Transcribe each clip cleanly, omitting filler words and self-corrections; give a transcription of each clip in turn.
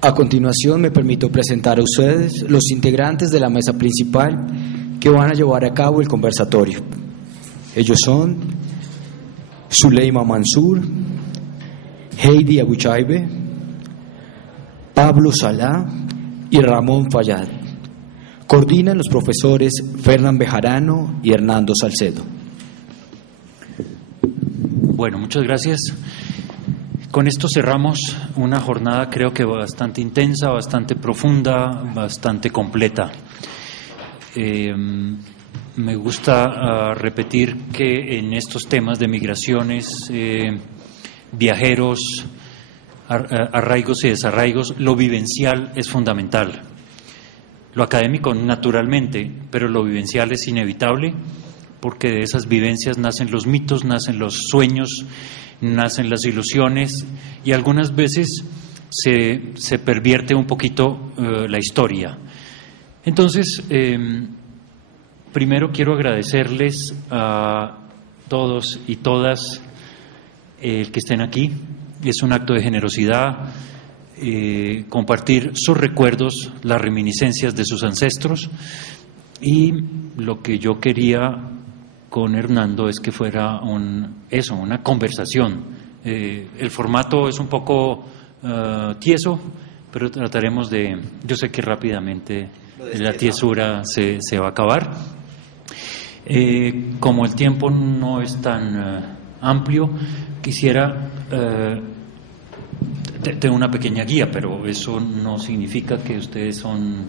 A continuación me permito presentar a ustedes los integrantes de la mesa principal que van a llevar a cabo el conversatorio. Ellos son Zuleima Mansur, Heidi Abuchaibe, Pablo Salá y Ramón Fayad. Coordinan los profesores Fernán Bejarano y Hernando Salcedo. Bueno, muchas gracias. Con esto cerramos una jornada creo que bastante intensa, bastante profunda, bastante completa. Me gusta repetir que en estos temas de migraciones, viajeros, arraigos y desarraigos, lo vivencial es fundamental. Lo académico naturalmente, pero lo vivencial es inevitable porque de esas vivencias nacen los mitos, nacen los sueños, nacen las ilusiones y algunas veces se pervierte un poquito la historia. Entonces, primero quiero agradecerles a todos y todas el que estén aquí. Es un acto de generosidad compartir sus recuerdos, las reminiscencias de sus ancestros, y lo que yo quería con Hernando es que fuera una conversación. El formato es un poco tieso, pero trataremos de, yo sé que rápidamente la tiesura se va a acabar. Como el tiempo no es tan amplio, quisiera tengo una pequeña guía, pero eso no significa que ustedes son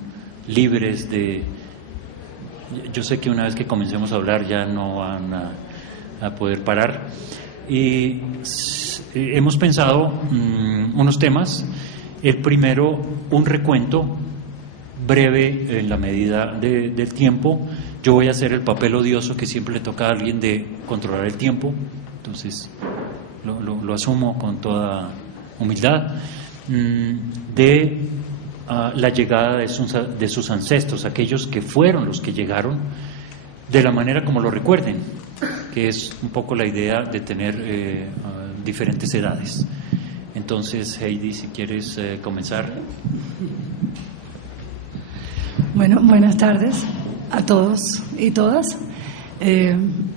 libres de... Yo sé que una vez que comencemos a hablar ya no van a poder parar. Y hemos pensado unos temas. El primero, un recuento breve en la medida del tiempo. Yo voy a hacer el papel odioso que siempre le toca a alguien de controlar el tiempo, entonces lo asumo con toda humildad. De la llegada de sus ancestros, aquellos que fueron los que llegaron, de la manera como lo recuerden, que es un poco la idea de tener diferentes edades. Entonces, Heidi, si quieres comenzar. Bueno, buenas tardes a todos y todas.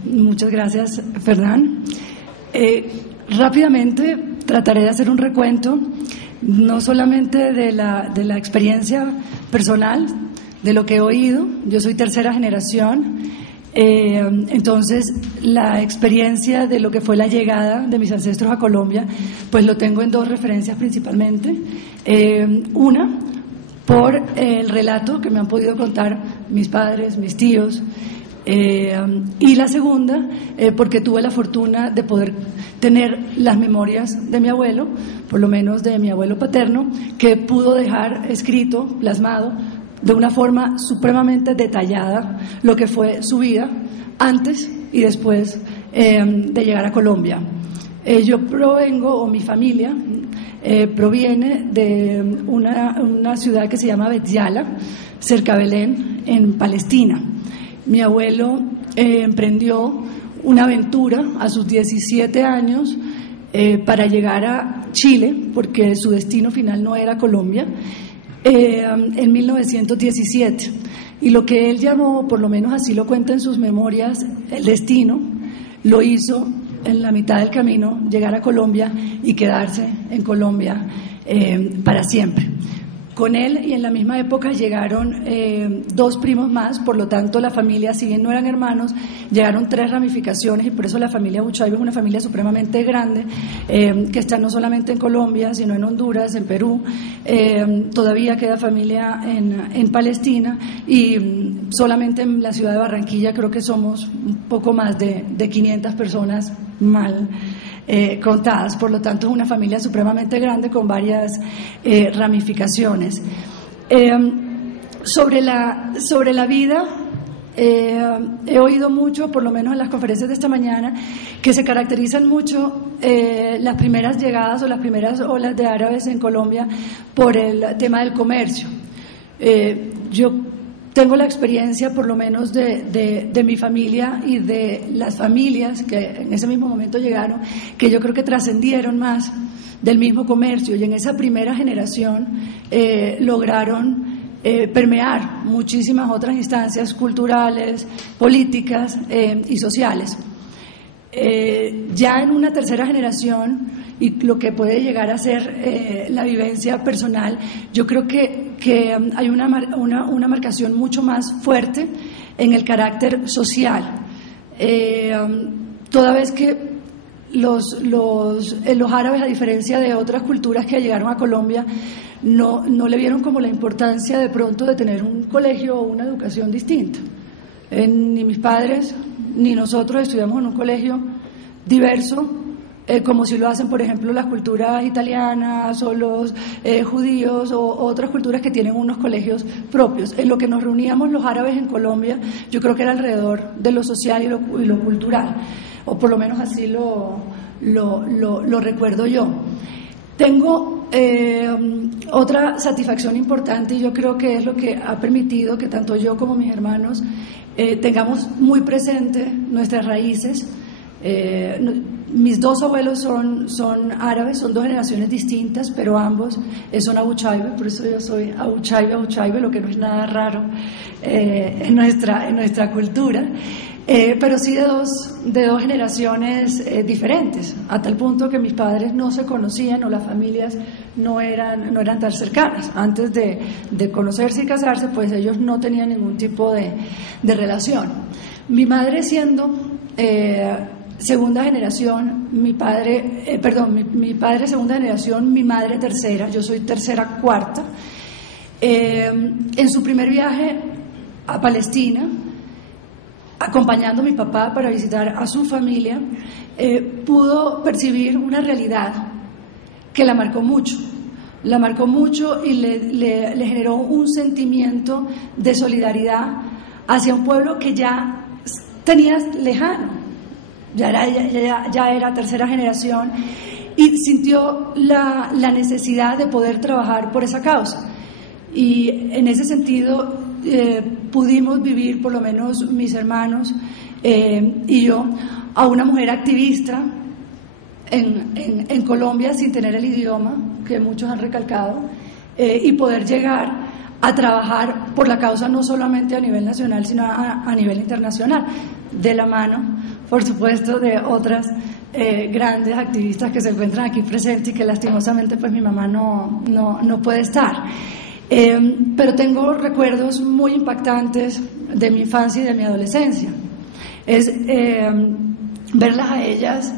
Muchas gracias, Fernán. Rápidamente trataré de hacer un recuento, no solamente de la experiencia personal, de lo que he oído. Yo soy tercera generación, entonces la experiencia de lo que fue la llegada de mis ancestros a Colombia, pues lo tengo en dos referencias principalmente. Una, por el relato que me han podido contar mis padres, mis tíos, y la segunda, porque tuve la fortuna de poder tener las memorias de mi abuelo, por lo menos de mi abuelo paterno, que pudo dejar escrito, plasmado, de una forma supremamente detallada lo que fue su vida antes y después de llegar a Colombia. Yo provengo, o mi familia proviene de una ciudad que se llama Bet-Yala, cerca de Belén, en Palestina. Mi abuelo emprendió una aventura a sus 17 años para llegar a Chile, porque su destino final no era Colombia, en 1917. Y lo que él llamó, por lo menos así lo cuenta en sus memorias, el destino, lo hizo en la mitad del camino, llegar a Colombia y quedarse en Colombia para siempre. Con él y en la misma época llegaron 2 primos más, por lo tanto la familia, si bien no eran hermanos, llegaron 3 ramificaciones y por eso la familia Buchaibe es una familia supremamente grande, que está no solamente en Colombia, sino en Honduras, en Perú, todavía queda familia en Palestina y solamente en la ciudad de Barranquilla creo que somos un poco más de 500 personas mal contadas, por lo tanto es una familia supremamente grande con varias ramificaciones. Sobre la vida, he oído mucho, por lo menos en las conferencias de esta mañana, que se caracterizan mucho las primeras llegadas o las primeras olas de árabes en Colombia por el tema del comercio. Yo tengo la experiencia, por lo menos, de mi familia y de las familias que en ese mismo momento llegaron, que yo creo que trascendieron más del mismo comercio y en esa primera generación lograron permear muchísimas otras instancias culturales, políticas y sociales. Ya en una tercera generación, y lo que puede llegar a ser la vivencia personal, yo creo que hay una marcación mucho más fuerte en el carácter social. Toda vez que los árabes, a diferencia de otras culturas que llegaron a Colombia, no le vieron como la importancia de pronto de tener un colegio o una educación distinta. Ni mis padres ni nosotros estudiamos en un colegio diverso, como si lo hacen, por ejemplo, las culturas italianas o los judíos o otras culturas que tienen unos colegios propios. En lo que nos reuníamos los árabes en Colombia, yo creo que era alrededor de lo social y lo cultural, o por lo menos así lo recuerdo yo. Tengo otra satisfacción importante, y yo creo que es lo que ha permitido que tanto yo como mis hermanos tengamos muy presente nuestras raíces. Mis 2 abuelos son árabes, son 2 generaciones distintas, pero ambos son Abuchaibe, por eso yo soy Abuchaibe, lo que no es nada raro en nuestra cultura, pero sí de dos generaciones diferentes, a tal punto que mis padres no se conocían o las familias no eran tan cercanas. Antes de conocerse y casarse, pues ellos no tenían ningún tipo de relación. Mi madre siendo segunda generación, mi padre segunda generación, mi madre tercera, yo soy tercera, cuarta. En su primer viaje a Palestina, acompañando a mi papá para visitar a su familia, pudo percibir una realidad que la marcó mucho y le generó un sentimiento de solidaridad hacia un pueblo que ya tenía lejano. Ya era tercera generación y sintió la necesidad de poder trabajar por esa causa. Y en ese sentido pudimos vivir, por lo menos mis hermanos y yo, a una mujer activista en Colombia sin tener el idioma, que muchos han recalcado, y poder llegar a trabajar por la causa no solamente a nivel nacional, sino a nivel internacional, de la mano, por supuesto, de otras grandes activistas que se encuentran aquí presentes y que lastimosamente pues mi mamá no puede estar. Pero tengo recuerdos muy impactantes de mi infancia y de mi adolescencia. Es verlas a ellas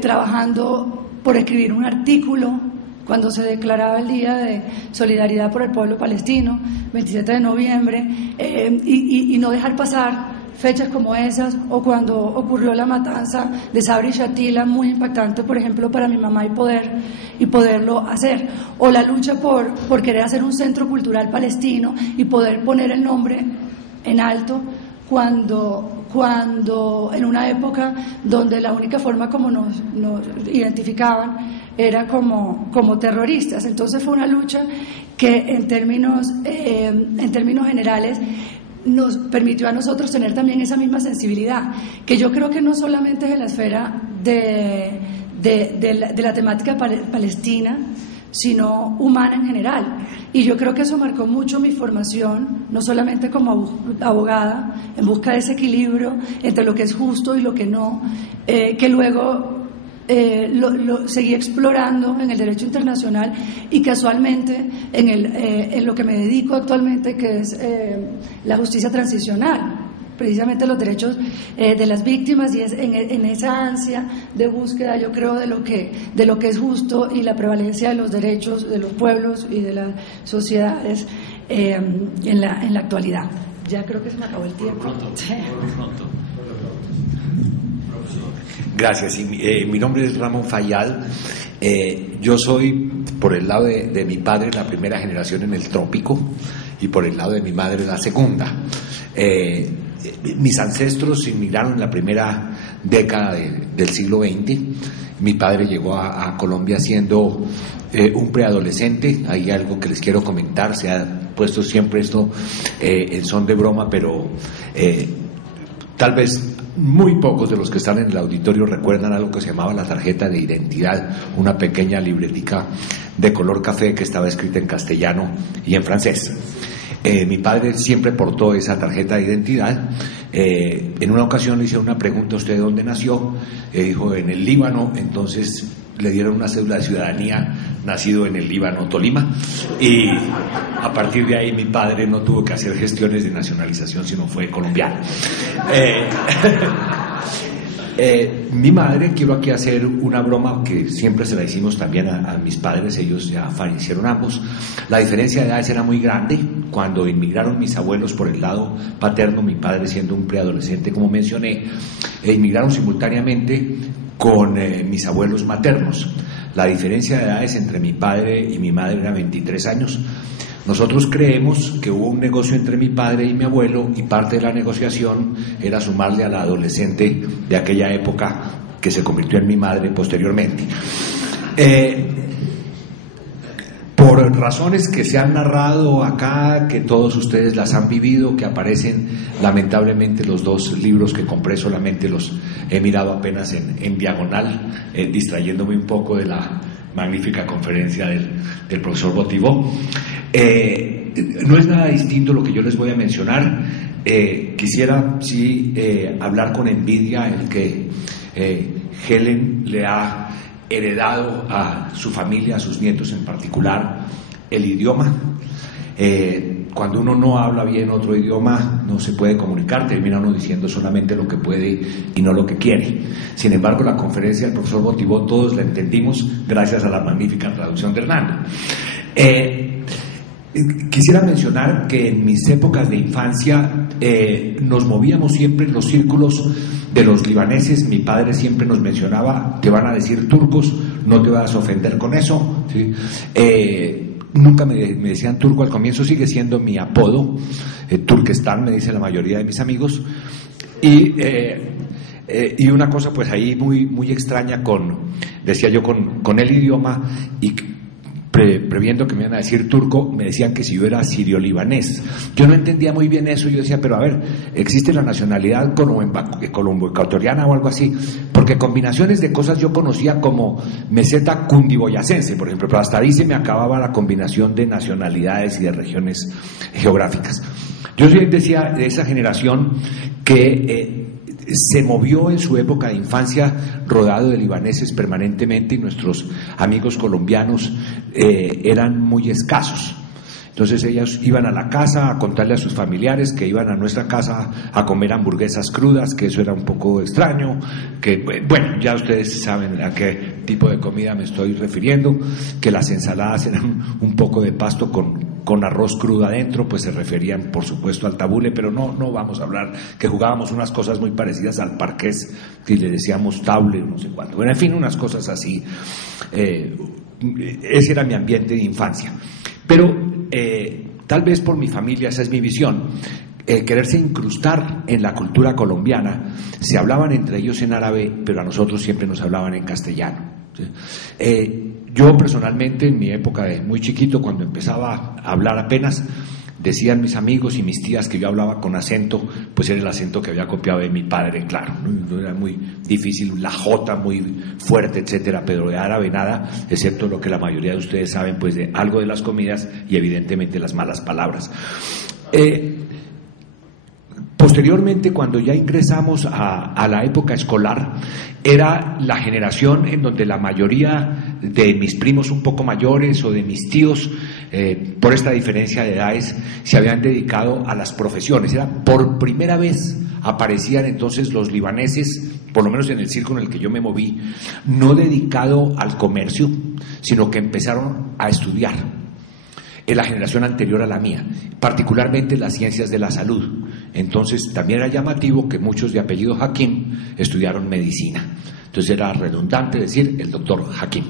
trabajando por escribir un artículo cuando se declaraba el Día de Solidaridad por el Pueblo Palestino, 27 de noviembre, y no dejar pasar fechas como esas, o cuando ocurrió la matanza de Sabra y Shatila, muy impactante, por ejemplo, para mi mamá, y poderlo hacer, o la lucha por querer hacer un centro cultural palestino y poder poner el nombre en alto cuando en una época donde la única forma como nos identificaban era como terroristas. Entonces fue una lucha que en términos generales nos permitió a nosotros tener también esa misma sensibilidad, que yo creo que no solamente es en la esfera de la temática palestina, sino humana en general. Y yo creo que eso marcó mucho mi formación, no solamente como abogada, en busca de ese equilibrio entre lo que es justo y lo que no, que luego seguí explorando en el derecho internacional y casualmente en lo que me dedico actualmente, que es la justicia transicional, precisamente los derechos de las víctimas, y es en esa ansia de búsqueda, yo creo, de lo que es justo y la prevalencia de los derechos de los pueblos y de las sociedades en la actualidad. Ya creo que se me acabó el tiempo. Pronto. Gracias. Mi nombre es Ramón Fayal. Yo soy, por el lado de mi padre, la primera generación en el trópico, y por el lado de mi madre, la segunda. Mis ancestros inmigraron en la primera década del siglo XX. Mi padre llegó a Colombia siendo un preadolescente. Hay algo que les quiero comentar. Se ha puesto siempre esto en son de broma, pero tal vez muy pocos de los que están en el auditorio recuerdan algo que se llamaba la tarjeta de identidad, una pequeña libretica de color café que estaba escrita en castellano y en francés. Mi padre siempre portó esa tarjeta de identidad. En una ocasión le hice una pregunta: ¿usted de dónde nació? Dijo: en el Líbano. Entonces le dieron una cédula de ciudadanía, nacido en el Líbano, Tolima, y a partir de ahí mi padre no tuvo que hacer gestiones de nacionalización, sino fue colombiano. Mi madre, quiero aquí hacer una broma que siempre se la hicimos también a mis padres, ellos ya fallecieron ambos. La diferencia de edades era muy grande. Cuando inmigraron mis abuelos por el lado paterno, mi padre siendo un preadolescente, como mencioné, inmigraron simultáneamente con mis abuelos maternos. La diferencia de edades entre mi padre y mi madre era 23 años. Nosotros creemos que hubo un negocio entre mi padre y mi abuelo, y parte de la negociación era sumarle a la adolescente de aquella época que se convirtió en mi madre posteriormente. Por razones que se han narrado acá, que todos ustedes las han vivido, que aparecen lamentablemente los dos libros que compré, solamente los he mirado apenas en diagonal, distrayéndome un poco de la magnífica conferencia del profesor Botivó. No es nada distinto lo que yo les voy a mencionar. Quisiera sí hablar con envidia el que Helen le ha heredado a su familia, a sus nietos en particular, el idioma. Cuando uno no habla bien otro idioma, no se puede comunicar, termina uno diciendo solamente lo que puede y no lo que quiere. Sin embargo, la conferencia del profesor Botivó todos la entendimos gracias a la magnífica traducción de Hernando. Quisiera mencionar que en mis épocas de infancia nos movíamos siempre en los círculos de los libaneses. Mi padre siempre nos mencionaba: te van a decir turcos, no te vas a ofender con eso, ¿sí? Nunca me decían turco, al comienzo sigue siendo mi apodo, Turquestán me dice la mayoría de mis amigos, y una cosa pues ahí muy extraña decía yo con el idioma, y previendo que me iban a decir turco, me decían que si yo era sirio-libanés. Yo no entendía muy bien eso. Yo decía, pero a ver, ¿existe la nacionalidad colombo-ecuatoriana o algo así? Porque combinaciones de cosas yo conocía como meseta cundiboyacense, por ejemplo, pero hasta ahí se me acababa la combinación de nacionalidades y de regiones geográficas. Yo decía de esa generación que se movió en su época de infancia rodado de libaneses permanentemente, y nuestros amigos colombianos eran muy escasos. Entonces ellos iban a la casa a contarle a sus familiares que iban a nuestra casa a comer hamburguesas crudas, que eso era un poco extraño, que bueno, ya ustedes saben a qué tipo de comida me estoy refiriendo, que las ensaladas eran un poco de pasto con arroz crudo adentro, pues se referían por supuesto al tabule, pero no vamos a hablar, que jugábamos unas cosas muy parecidas al parqués, que le decíamos table, no sé cuánto, bueno, en fin, unas cosas así. Ese era mi ambiente de infancia. Pero tal vez por mi familia, esa es mi visión, quererse incrustar en la cultura colombiana. Se hablaban entre ellos en árabe, pero a nosotros siempre nos hablaban en castellano, ¿sí? Yo personalmente, en mi época de muy chiquito, cuando empezaba a hablar apenas, decían mis amigos y mis tías que yo hablaba con acento, pues era el acento que había copiado de mi padre, claro, ¿no? Era muy difícil, la jota muy fuerte, etcétera, pero de árabe nada, excepto lo que la mayoría de ustedes saben, pues de algo de las comidas y evidentemente las malas palabras. Posteriormente, cuando ya ingresamos a la época escolar, era la generación en donde la mayoría de mis primos un poco mayores o de mis tíos, por esta diferencia de edades, se habían dedicado a las profesiones. Era por primera vez aparecían entonces los libaneses, por lo menos en el círculo en el que yo me moví, no dedicado al comercio, sino que empezaron a estudiar. En la generación anterior a la mía, particularmente las ciencias de la salud. Entonces también era llamativo que muchos de apellido Hakim estudiaron medicina. Entonces era redundante decir el doctor Hakim.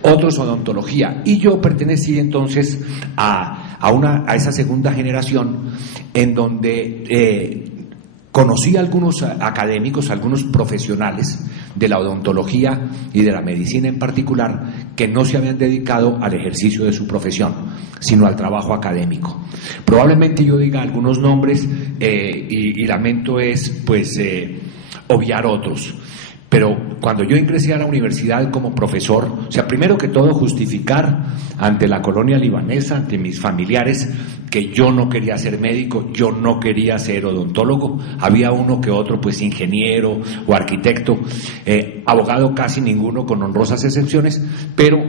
Otros odontología. Y yo pertenecí entonces a esa segunda generación en donde conocí a algunos académicos, algunos profesionales de la odontología y de la medicina en particular, que no se habían dedicado al ejercicio de su profesión, sino al trabajo académico. Probablemente yo diga algunos nombres y lamento obviar otros. Pero cuando yo ingresé a la universidad como profesor, o sea, primero que todo justificar ante la colonia libanesa, ante mis familiares, que yo no quería ser médico, yo no quería ser odontólogo. Había uno que otro, pues ingeniero o arquitecto, abogado casi ninguno, con honrosas excepciones, pero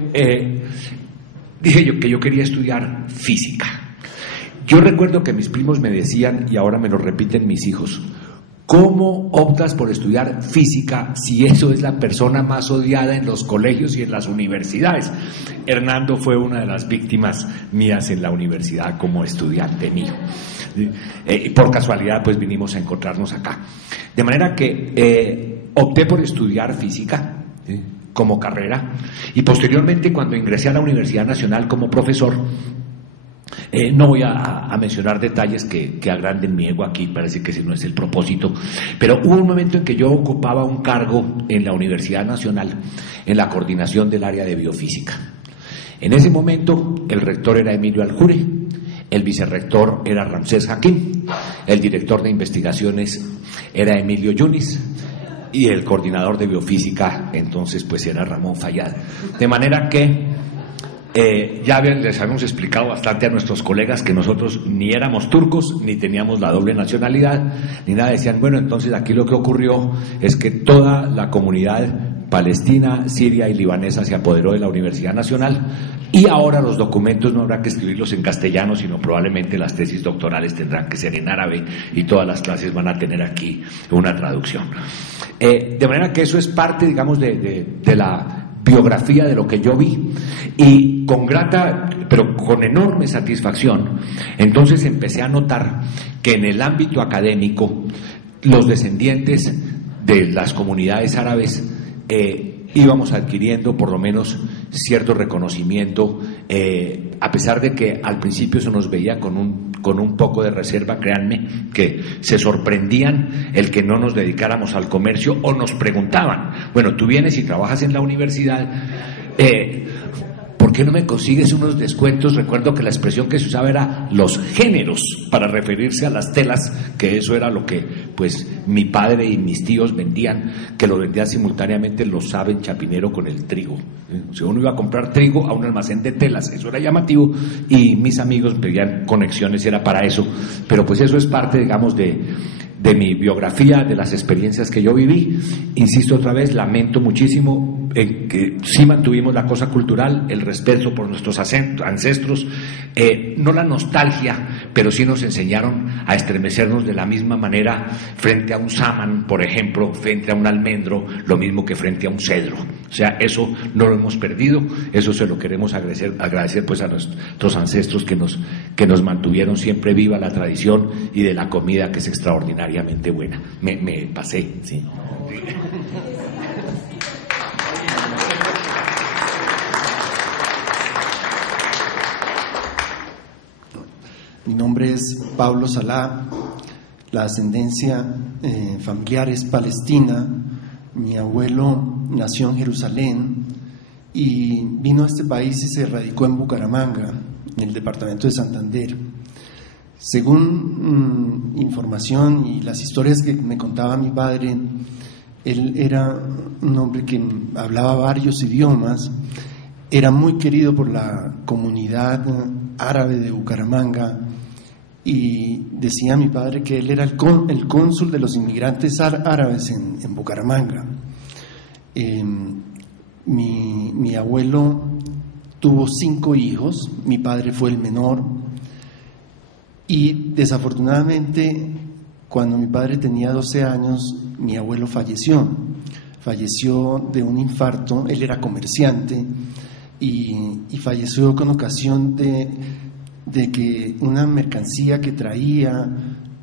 dije yo que yo quería estudiar física. Yo recuerdo que mis primos me decían, y ahora me lo repiten mis hijos: ¿cómo optas por estudiar física si eso es la persona más odiada en los colegios y en las universidades? Hernando fue una de las víctimas mías en la universidad como estudiante mío. Por casualidad, pues vinimos a encontrarnos acá. De manera que opté por estudiar física como carrera, y posteriormente, cuando ingresé a la Universidad Nacional como profesor, no voy a mencionar detalles que agranden mi ego aquí, parece que ese no es el propósito, pero hubo un momento en que yo ocupaba un cargo en la Universidad Nacional en la coordinación del área de biofísica. En ese momento el rector era Emilio Aljure, el vicerrector era Ramsés Hakim, el director de investigaciones era Emilio Yunis y el coordinador de biofísica entonces pues era Ramón Fayad. De manera que ya les habíamos explicado bastante a nuestros colegas que nosotros ni éramos turcos, ni teníamos la doble nacionalidad, ni nada. Decían, bueno, entonces aquí lo que ocurrió es que toda la comunidad palestina, siria y libanesa se apoderó de la Universidad Nacional, y ahora los documentos no habrá que escribirlos en castellano, sino probablemente las tesis doctorales tendrán que ser en árabe, y todas las clases van a tener aquí una traducción. De manera que eso es parte, digamos, de la biografía de lo que yo vi, y con grata, pero con enorme satisfacción, entonces empecé a notar que en el ámbito académico los descendientes de las comunidades árabes íbamos adquiriendo por lo menos cierto reconocimiento, a pesar de que al principio se nos veía con un poco de reserva. Créanme que se sorprendían el que no nos dedicáramos al comercio, o nos preguntaban, bueno, tú vienes y trabajas en la universidad, ¿por qué no me consigues unos descuentos? Recuerdo que la expresión que se usaba era los géneros, para referirse a las telas, que eso era lo que pues mi padre y mis tíos vendían, que lo vendían simultáneamente, lo saben, Chapinero, con el trigo. O sea, uno iba a comprar trigo a un almacén de telas, eso era llamativo, y mis amigos pedían conexiones, era para eso. Pero pues eso es parte, digamos, de mi biografía, de las experiencias que yo viví. Insisto otra vez, lamento muchísimo en que sí mantuvimos la cosa cultural, el respeto por nuestros ancestros, no la nostalgia, pero sí nos enseñaron a estremecernos de la misma manera frente a un saman, por ejemplo, frente a un almendro, lo mismo que frente a un cedro. O sea, eso no lo hemos perdido, eso se lo queremos agradecer pues a nuestros ancestros que nos mantuvieron siempre viva la tradición, y de la comida, que es extraordinariamente buena. Me pasé, sí. Mi nombre es Pablo Salá, la ascendencia familiar es palestina. Mi abuelo nació en Jerusalén y vino a este país y se radicó en Bucaramanga, en el departamento de Santander. Según información y las historias que me contaba mi padre, él era un hombre que hablaba varios idiomas, era muy querido por la comunidad árabe de Bucaramanga, y decía mi padre que él era el cónsul de los inmigrantes árabes en Bucaramanga. Mi abuelo tuvo 5 hijos, mi padre fue el menor, y desafortunadamente cuando mi padre tenía 12 años, mi abuelo falleció de un infarto. Él era comerciante y falleció con ocasión de que una mercancía que traía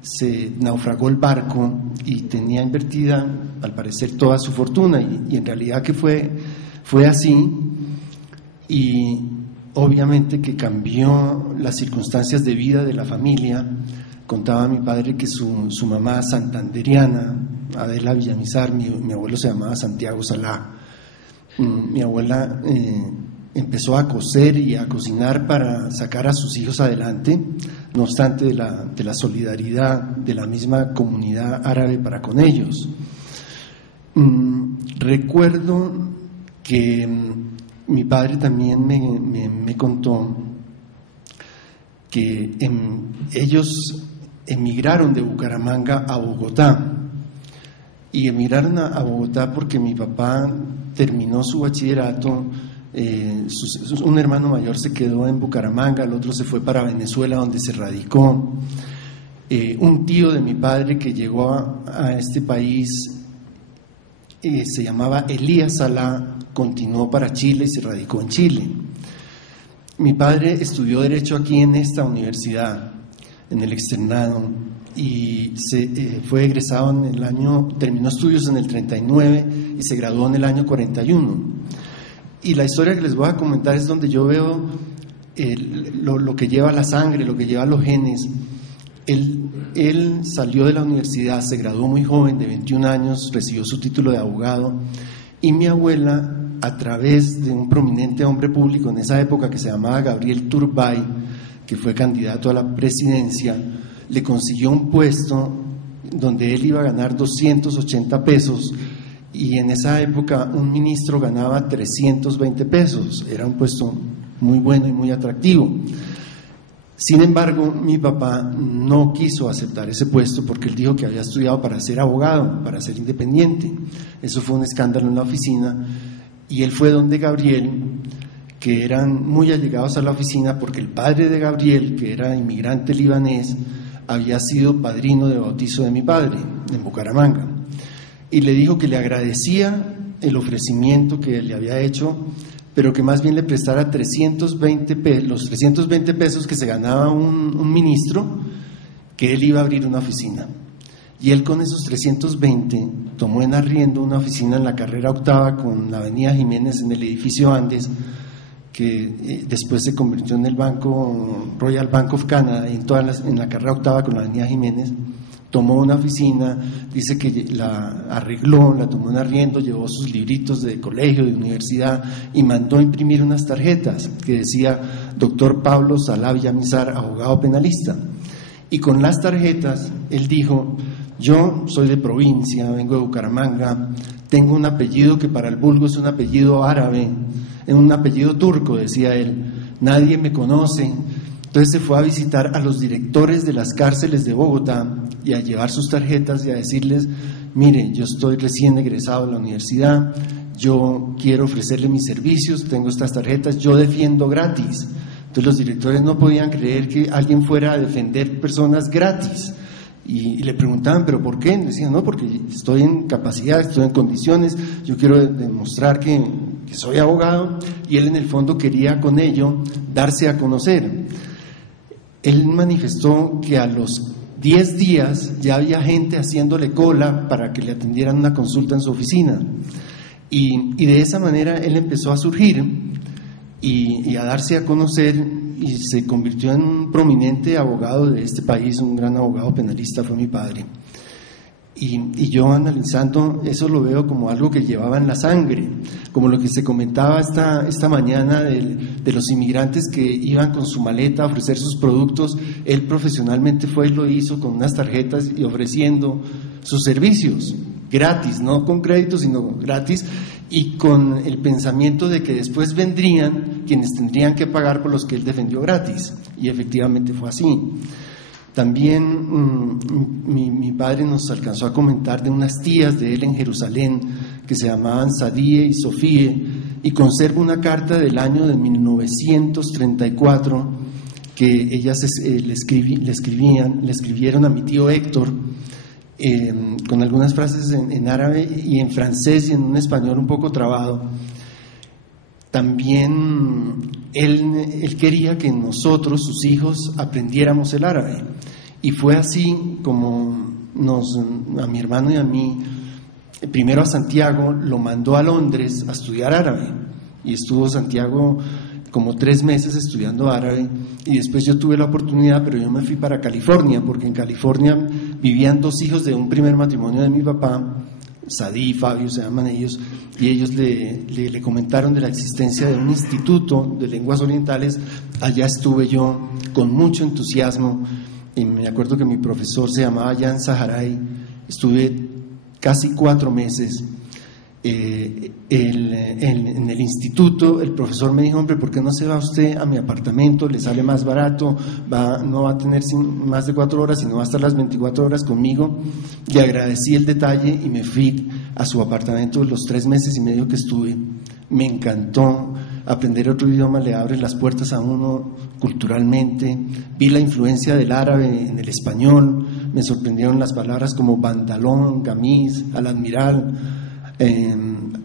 se naufragó el barco y tenía invertida al parecer toda su fortuna, y en realidad que fue así, y obviamente que cambió las circunstancias de vida de la familia. Contaba mi padre que su mamá santanderiana, Adela Villamizar, mi abuelo se llamaba Santiago Salá, mi abuela empezó a coser y a cocinar para sacar a sus hijos adelante, no obstante de la solidaridad de la misma comunidad árabe para con ellos. Recuerdo que mi padre también me contó que ellos emigraron de Bucaramanga a Bogotá, y emigraron a Bogotá porque mi papá terminó su bachillerato. Un hermano mayor se quedó en Bucaramanga, el otro se fue para Venezuela, donde se radicó. Un tío de mi padre que llegó a este país se llamaba Elías Salá, continuó para Chile y se radicó en Chile. Mi padre estudió Derecho aquí en esta universidad, en el externado, y fue egresado terminó estudios en el 39 y se graduó en el año 41. Y la historia que les voy a comentar es donde yo veo lo que lleva la sangre, lo que lleva los genes. Él salió de la universidad, se graduó muy joven, de 21 años, recibió su título de abogado, y mi abuela, a través de un prominente hombre público en esa época que se llamaba Gabriel Turbay, que fue candidato a la presidencia, le consiguió un puesto donde él iba a ganar 280 pesos, y en esa época un ministro ganaba 320 pesos, era un puesto muy bueno y muy atractivo. Sin embargo, mi papá no quiso aceptar ese puesto porque él dijo que había estudiado para ser abogado, para ser independiente. Eso fue un escándalo en la oficina, y él fue donde Gabriel, que eran muy allegados a la oficina porque el padre de Gabriel, que era inmigrante libanés, había sido padrino de bautizo de mi padre en Bucaramanga, y le dijo que le agradecía el ofrecimiento que le había hecho, pero que más bien le prestara los 320 pesos que se ganaba un ministro, que él iba a abrir una oficina. Y él con esos 320 tomó en arriendo una oficina en la carrera octava con la avenida Jiménez, en el edificio Andes, que después se convirtió en el Royal Bank of Canada, en la carrera octava con la avenida Jiménez. Tomó una oficina, dice que la arregló, la tomó en arriendo, llevó sus libritos de colegio, de universidad, y mandó a imprimir unas tarjetas que decía Dr. Pablo Salá Villamizar, abogado penalista. Y con las tarjetas él dijo: yo soy de provincia, vengo de Bucaramanga, tengo un apellido que para el vulgo es un apellido árabe, es un apellido turco, decía él, nadie me conoce. Entonces se fue a visitar a los directores de las cárceles de Bogotá y a llevar sus tarjetas y a decirles: mire, yo estoy recién egresado de la universidad, yo quiero ofrecerle mis servicios, tengo estas tarjetas, yo defiendo gratis. Entonces los directores no podían creer que alguien fuera a defender personas gratis, y le preguntaban: ¿pero por qué? Decían: no, porque estoy en capacidad, estoy en condiciones, yo quiero demostrar que soy abogado. Y él en el fondo quería con ello darse a conocer. Él manifestó que a los 10 días ya había gente haciéndole cola para que le atendieran una consulta en su oficina, y de esa manera él empezó a surgir y a darse a conocer, y se convirtió en un prominente abogado de este país, un gran abogado penalista fue mi padre. Y yo, analizando eso, lo veo como algo que llevaba en la sangre, como lo que se comentaba esta mañana de los inmigrantes que iban con su maleta a ofrecer sus productos. Él profesionalmente fue y lo hizo con unas tarjetas y ofreciendo sus servicios gratis, no con crédito sino gratis, y con el pensamiento de que después vendrían quienes tendrían que pagar por los que él defendió gratis, y efectivamente fue así. También mi padre nos alcanzó a comentar de unas tías de él en Jerusalén que se llamaban Sadie y Sofie, y conservo una carta del año de 1934 que ellas le escribieron a mi tío Héctor, con algunas frases en árabe y en francés y en un español un poco trabado. También él quería que nosotros, sus hijos, aprendiéramos el árabe, y fue así como a mi hermano y a mí, primero a Santiago, lo mandó a Londres a estudiar árabe, y estuvo Santiago como 3 meses estudiando árabe, y después yo tuve la oportunidad, pero yo me fui para California, porque en California vivían 2 hijos de un primer matrimonio de mi papá, Sadie y Fabio se llaman ellos, y ellos le comentaron de la existencia de un instituto de lenguas orientales. Allá estuve yo con mucho entusiasmo, y me acuerdo que mi profesor se llamaba Jan Saharay. Estuve casi 4 meses en el instituto. El profesor me dijo: hombre, ¿por qué no se va usted a mi apartamento? Le sale más barato, no va a tener más de 4 horas, sino va a estar las 24 horas conmigo. Le agradecí el detalle y me fui a su apartamento los 3 meses y medio que estuve. Me encantó. Aprender otro idioma le abre las puertas a uno culturalmente. Vi la influencia del árabe en el español. Me sorprendieron las palabras como bandalón, gamis, al-admiral,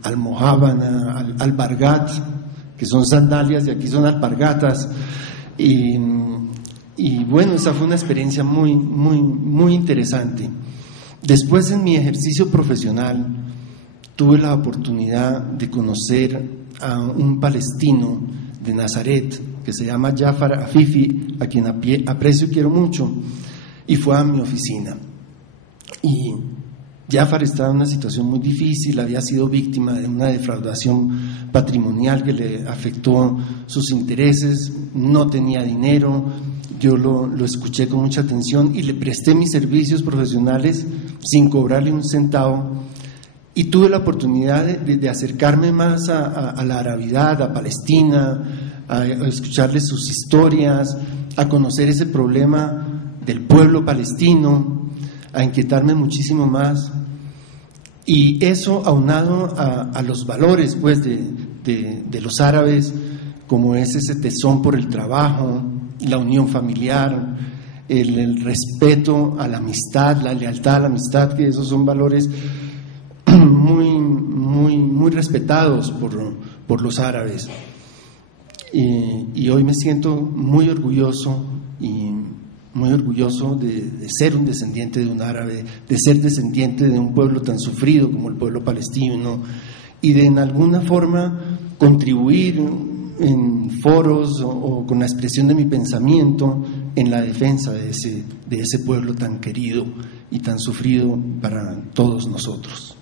almohábana, alpargat, que son sandalias y aquí son alpargatas. Y bueno, esa fue una experiencia muy, muy, muy interesante. Después, en mi ejercicio profesional, tuve la oportunidad de conocer a un palestino de Nazaret que se llama Jafar Afifi, a quien aprecio y quiero mucho, y fue a mi oficina. Y Jafar estaba en una situación muy difícil, había sido víctima de una defraudación patrimonial que le afectó sus intereses, no tenía dinero. Yo lo escuché con mucha atención y le presté mis servicios profesionales sin cobrarle un centavo, y tuve la oportunidad de acercarme más a la arabidad, a Palestina, a escucharle sus historias, a conocer ese problema del pueblo palestino, a inquietarme muchísimo más. Y eso aunado a los valores pues de los árabes, como es ese tesón por el trabajo, la unión familiar, el respeto a la amistad, la lealtad a la amistad, que esos son valores muy, muy, muy respetados por los árabes. Y hoy me siento muy orgulloso de ser un descendiente de un árabe, de ser descendiente de un pueblo tan sufrido como el pueblo palestino, y de en alguna forma contribuir en foros o con la expresión de mi pensamiento en la defensa de ese pueblo tan querido y tan sufrido para todos nosotros.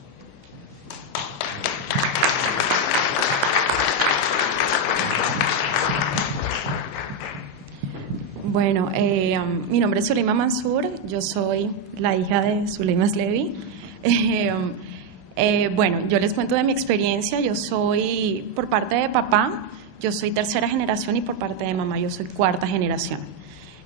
Bueno, mi nombre es Suleima Mansur, yo soy la hija de Suleima Slevi. Bueno, yo les cuento de mi experiencia. Yo soy, por parte de papá, yo soy 3ª generación, y por parte de mamá yo soy 4ª generación.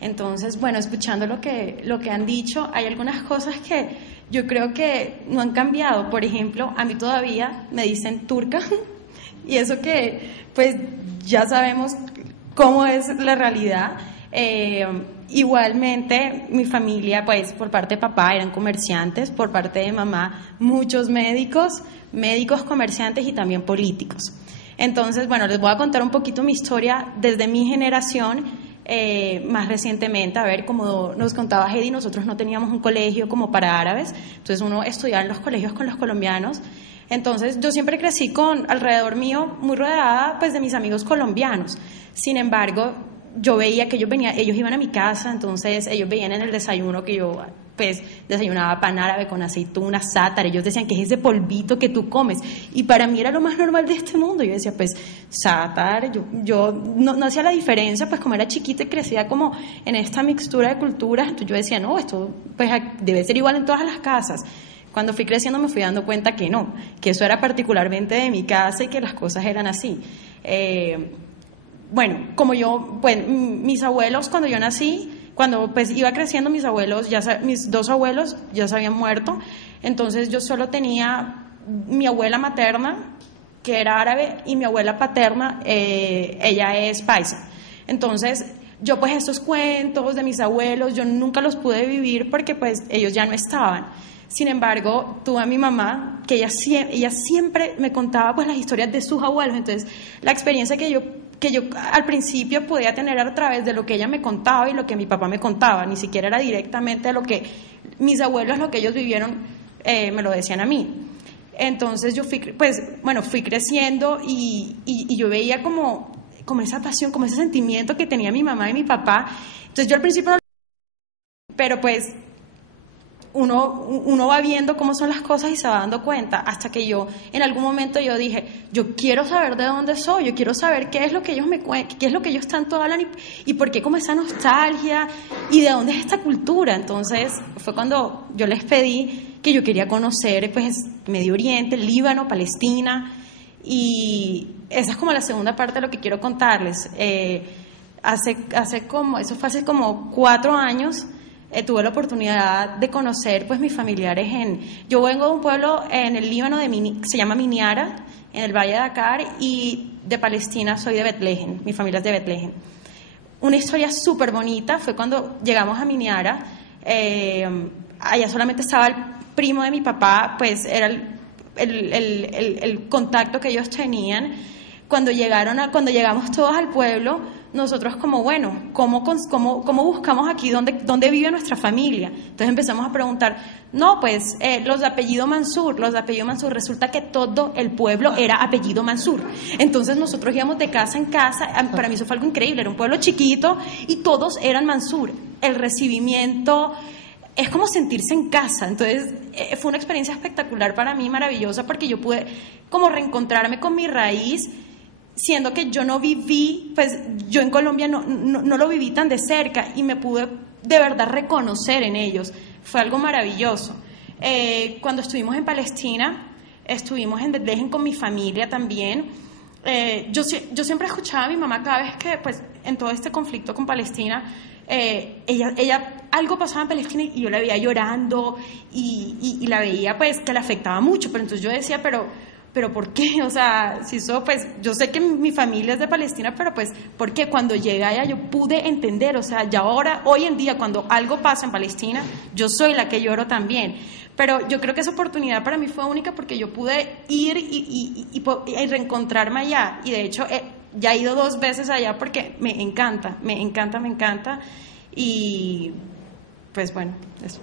Entonces, bueno, escuchando lo que han dicho, hay algunas cosas que yo creo que no han cambiado. Por ejemplo, a mí todavía me dicen turca, y eso que pues ya sabemos cómo es la realidad. Igualmente mi familia, pues por parte de papá eran comerciantes, por parte de mamá muchos médicos, comerciantes y también políticos. Entonces, bueno, les voy a contar un poquito mi historia desde mi generación. Más recientemente, a ver, como nos contaba Hedy, nosotros no teníamos un colegio como para árabes, entonces uno estudiaba en los colegios con los colombianos. Entonces yo siempre crecí alrededor mío, muy rodeada pues de mis amigos colombianos. Sin embargo, yo veía que ellos iban a mi casa, entonces ellos veían en el desayuno que yo pues desayunaba pan árabe con aceituna, sátar. Ellos decían: ¿qué es ese polvito que tú comes? Y para mí era lo más normal de este mundo. Yo decía: pues sátar. Yo no hacía la diferencia, pues como era chiquita y crecía como en esta mixtura de culturas, entonces yo decía: no, esto pues debe ser igual en todas las casas. Cuando fui creciendo me fui dando cuenta que no, que eso era particularmente de mi casa y que las cosas eran así. Bueno, como yo, pues mis abuelos, cuando yo nací, cuando pues iba creciendo mis dos abuelos ya se habían muerto, entonces yo solo tenía mi abuela materna, que era árabe, y mi abuela paterna, ella es paisa. Entonces yo pues estos cuentos de mis abuelos yo nunca los pude vivir porque pues ellos ya no estaban. Sin embargo, tuve a mi mamá, que ella siempre me contaba pues las historias de sus abuelos. Entonces la experiencia que yo al principio podía tener a través de lo que ella me contaba y lo que mi papá me contaba, ni siquiera era directamente lo que mis abuelos, lo que ellos vivieron, me lo decían a mí. Entonces yo fui creciendo y yo veía como esa pasión, como ese sentimiento que tenía mi mamá y mi papá. Entonces yo al principio no lo... Pero pues uno va viendo cómo son las cosas y se va dando cuenta, hasta que yo en algún momento yo dije, yo quiero saber de dónde soy, yo quiero saber qué es lo que ellos me cuentan, qué es lo que ellos tanto hablan y por qué como esa nostalgia y de dónde es esta cultura. Entonces fue cuando yo les pedí que yo quería conocer pues Medio Oriente, Líbano, Palestina, y esa es como la segunda parte de lo que quiero contarles. Eso fue hace como 4 años. Tuve la oportunidad de conocer pues mis familiares yo vengo de un pueblo en el Líbano se llama Miniara, en el Valle de Dakar, y de Palestina soy de Betlehem, mi familia es de Betlehem. Una historia súper bonita fue cuando llegamos a Miniara, allá solamente estaba el primo de mi papá, pues era el contacto que ellos tenían. Cuando llegamos todos al pueblo, nosotros como, bueno, ¿cómo buscamos aquí dónde vive nuestra familia? Entonces empezamos a preguntar, no, pues los de apellido Mansur, resulta que todo el pueblo era apellido Mansur. Entonces nosotros íbamos de casa en casa, para mí eso fue algo increíble, era un pueblo chiquito y todos eran Mansur. El recibimiento es como sentirse en casa. Entonces fue una experiencia espectacular para mí, maravillosa, porque yo pude como reencontrarme con mi raíz, siendo que yo no viví, pues yo en Colombia no lo viví tan de cerca y me pude de verdad reconocer en ellos. Fue algo maravilloso. Cuando estuvimos en Palestina, estuvimos en Betlehem con mi familia también. Yo siempre escuchaba a mi mamá cada vez que, pues, en todo este conflicto con Palestina, ella algo pasaba en Palestina y yo la veía llorando y la veía, pues, que le afectaba mucho. Pero entonces yo decía, pero ¿por qué? O sea, si eso, pues, yo sé que mi familia es de Palestina, pero pues, ¿por qué? Cuando llegué allá yo pude entender, o sea, ya ahora, hoy en día, cuando algo pasa en Palestina, yo soy la que lloro también. Pero yo creo que esa oportunidad para mí fue única porque yo pude ir y reencontrarme allá. Y de hecho, ya he ido 2 veces allá porque me encanta. Y pues bueno, eso.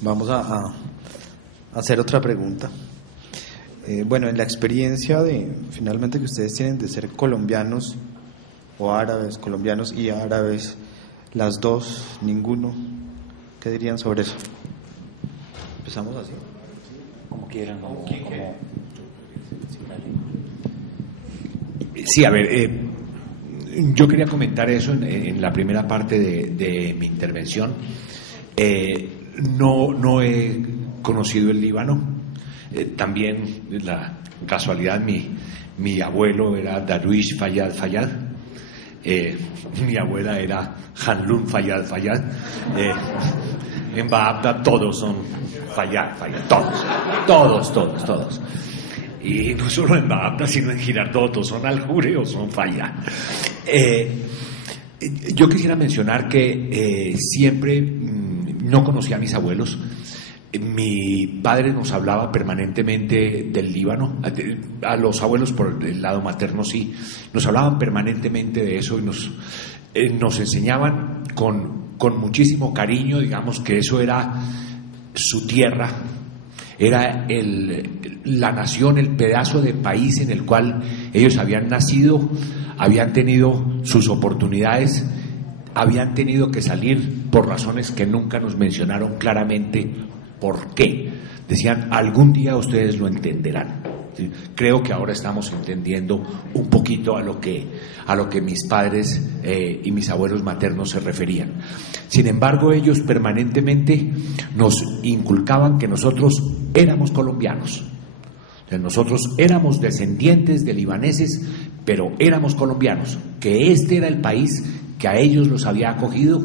Vamos a hacer otra pregunta. Bueno, en la experiencia finalmente que ustedes tienen de ser colombianos o árabes, colombianos y árabes, las dos, ninguno, ¿qué dirían sobre eso? Empezamos así. Como quieran. Sí, a ver, yo quería comentar eso en la primera parte de mi intervención. No he conocido el Líbano. También la casualidad, mi abuelo era Darwish Fayyad Fayyad, mi abuela era Hanlun Fayyad Fayyad. En Baabda todos son Fayyad Fayyad, todos. Y no solo en Baabda, sino en Girardot, o son Aljure o son Fayyad. Yo quisiera mencionar que siempre no conocía a mis abuelos. Mi padre nos hablaba permanentemente del Líbano, a los abuelos por el lado materno sí, nos hablaban permanentemente de eso y nos enseñaban con muchísimo cariño, digamos, que eso era su tierra, era la nación, el pedazo de país en el cual ellos habían nacido, habían tenido sus oportunidades, habían tenido que salir por razones que nunca nos mencionaron claramente. ¿Por qué? Decían, algún día ustedes lo entenderán. Creo que ahora estamos entendiendo un poquito a lo que mis padres y mis abuelos maternos se referían. Sin embargo, ellos permanentemente nos inculcaban que nosotros éramos colombianos. Nosotros éramos descendientes de libaneses, pero éramos colombianos, que este era el país que a ellos los había acogido,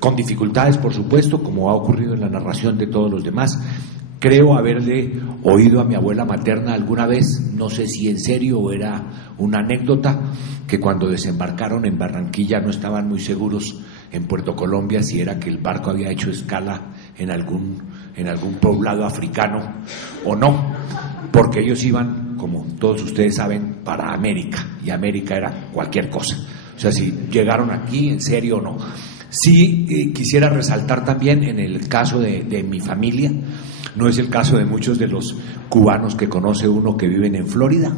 con dificultades, por supuesto, como ha ocurrido en la narración de todos los demás. Creo haberle oído a mi abuela materna alguna vez, no sé si en serio o era una anécdota, que cuando desembarcaron en Barranquilla no estaban muy seguros en Puerto Colombia si era que el barco había hecho escala en algún poblado africano o no, porque ellos iban, como todos ustedes saben, para América, y América era cualquier cosa. O sea, si llegaron aquí en serio o no. Sí, quisiera resaltar también en el caso de mi familia, no es el caso de muchos de los cubanos que conoce uno que viven en Florida.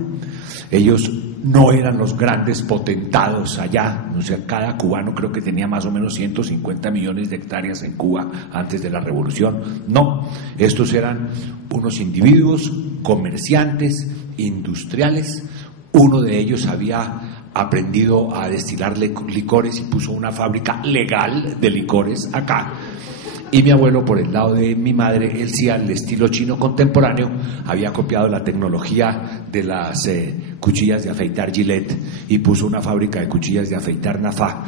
Ellos no eran los grandes potentados allá, o sea, cada cubano creo que tenía más o menos 150 millones de hectáreas en Cuba antes de la revolución. No, estos eran unos individuos comerciantes, industriales. Uno de ellos había aprendido a destilar licores y puso una fábrica legal de licores acá. Y mi abuelo, por el lado de mi madre, él sí, al estilo chino contemporáneo, había copiado la tecnología de las cuchillas de afeitar Gillette y puso una fábrica de cuchillas de afeitar Nafá.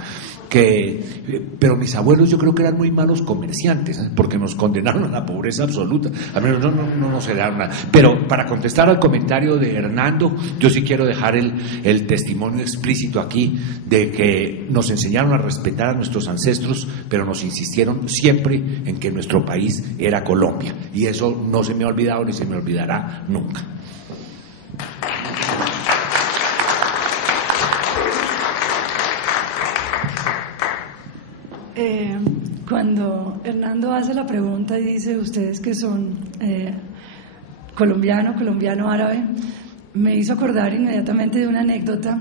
Pero mis abuelos yo creo que eran muy malos comerciantes, porque nos condenaron a la pobreza absoluta. A menos no nos heredaron nada. Pero para contestar al comentario de Hernando, yo sí quiero dejar el testimonio explícito aquí de que nos enseñaron a respetar a nuestros ancestros, pero nos insistieron siempre en que nuestro país era Colombia, y eso no se me ha olvidado ni se me olvidará nunca. Cuando Hernando hace la pregunta y dice ustedes que son colombiano árabe, me hizo acordar inmediatamente de una anécdota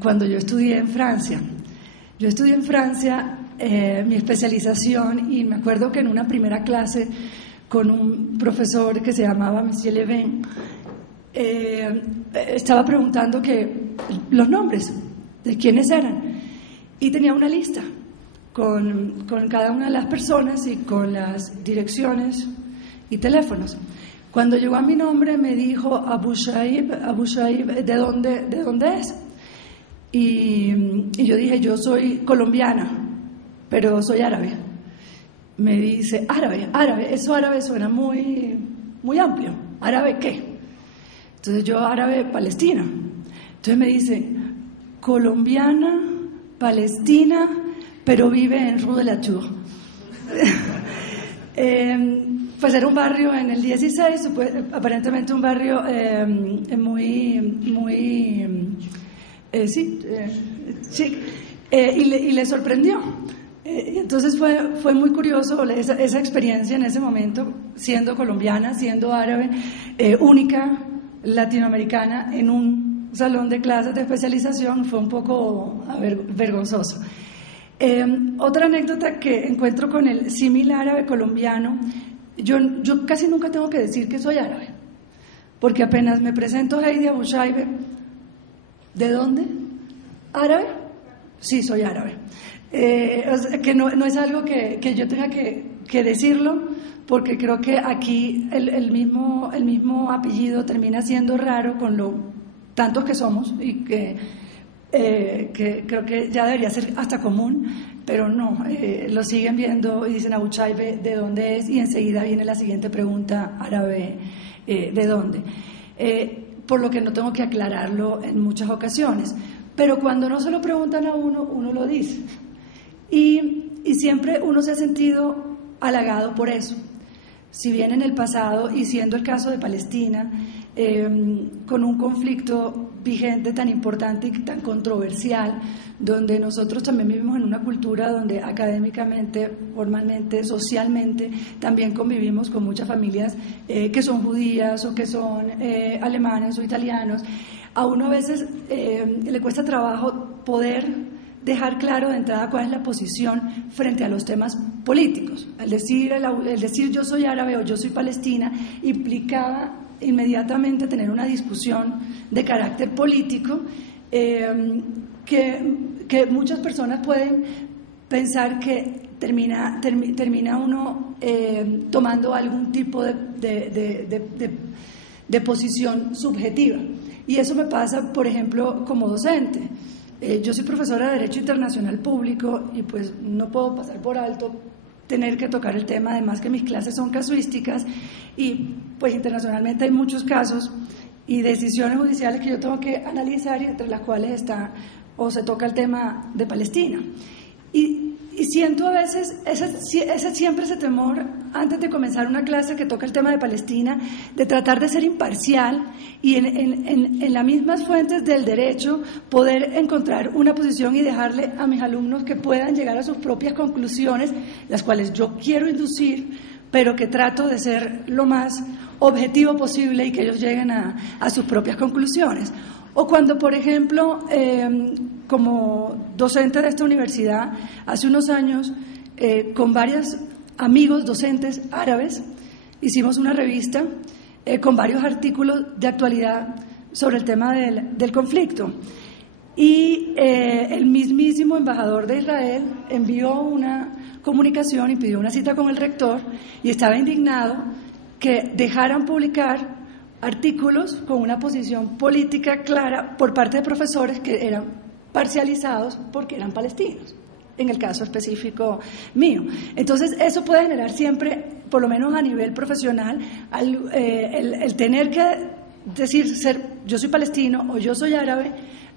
cuando yo estudié en Francia. Yo estudié en Francia mi especialización, y me acuerdo que en una primera clase con un profesor que se llamaba Monsieur Levin, estaba preguntando que los nombres de quiénes eran, y tenía una lista con cada una de las personas y con las direcciones y teléfonos. Cuando llegó a mi nombre me dijo Abu Shaib, ¿de dónde es? Y yo dije, yo soy colombiana, pero soy árabe. Me dice, árabe, eso árabe suena muy, muy amplio. ¿Árabe qué? Entonces yo, árabe, Palestina. Entonces me dice, colombiana, Palestina, pero vive en Rue de la Tour. Pues era un barrio en el 16, aparentemente un barrio chic, y le sorprendió. Entonces fue muy curioso esa experiencia en ese momento, siendo colombiana, siendo árabe, única latinoamericana en un salón de clases de especialización. Fue un poco vergonzoso. Otra anécdota que encuentro con el símil árabe colombiano, yo casi nunca tengo que decir que soy árabe, porque apenas me presento Heidi Abu Shaib, ¿de dónde? ¿Árabe? Sí, soy árabe. O sea, que no es algo que yo tenga que decirlo, porque creo que aquí el mismo apellido termina siendo raro con lo tantos que somos, y que creo que ya debería ser hasta común, pero no, lo siguen viendo y dicen Abu Shaib, ¿de dónde es? Y enseguida viene la siguiente pregunta, árabe, ¿de dónde? Por lo que no tengo que aclararlo en muchas ocasiones, pero cuando no se lo preguntan a uno lo dice, y siempre uno se ha sentido halagado por eso. Si bien en el pasado, y siendo el caso de Palestina, con un conflicto vigente tan importante y tan controversial, donde nosotros también vivimos en una cultura donde académicamente, formalmente, socialmente, también convivimos con muchas familias que son judías o que son alemanes o italianos, a uno a veces le cuesta trabajo poder dejar claro de entrada cuál es la posición frente a los temas políticos. El decir yo soy árabe o yo soy palestina implicaba inmediatamente tener una discusión de carácter político que muchas personas pueden pensar que termina uno tomando algún tipo de posición subjetiva. Y eso me pasa, por ejemplo, como docente. Yo soy profesora de Derecho Internacional Público y pues no puedo pasar por alto tener que tocar el tema, además que mis clases son casuísticas y pues internacionalmente hay muchos casos y decisiones judiciales que yo tengo que analizar y entre las cuales se toca el tema de Palestina. Y siento a veces siempre ese temor antes de comenzar una clase que toca el tema de Palestina, de tratar de ser imparcial y en las mismas fuentes del derecho poder encontrar una posición y dejarle a mis alumnos que puedan llegar a sus propias conclusiones, las cuales yo quiero inducir, pero que trato de ser lo más objetivo posible y que ellos lleguen a sus propias conclusiones. O cuando, por ejemplo, como docente de esta universidad, hace unos años, con varios amigos docentes árabes, hicimos una revista con varios artículos de actualidad sobre el tema del conflicto. Y el mismísimo embajador de Israel envió una comunicación y pidió una cita con el rector y estaba indignado que dejaran publicar artículos con una posición política clara por parte de profesores que eran parcializados porque eran palestinos, en el caso específico mío. Entonces, eso puede generar siempre, por lo menos a nivel profesional, el tener que decir, yo soy palestino o yo soy árabe,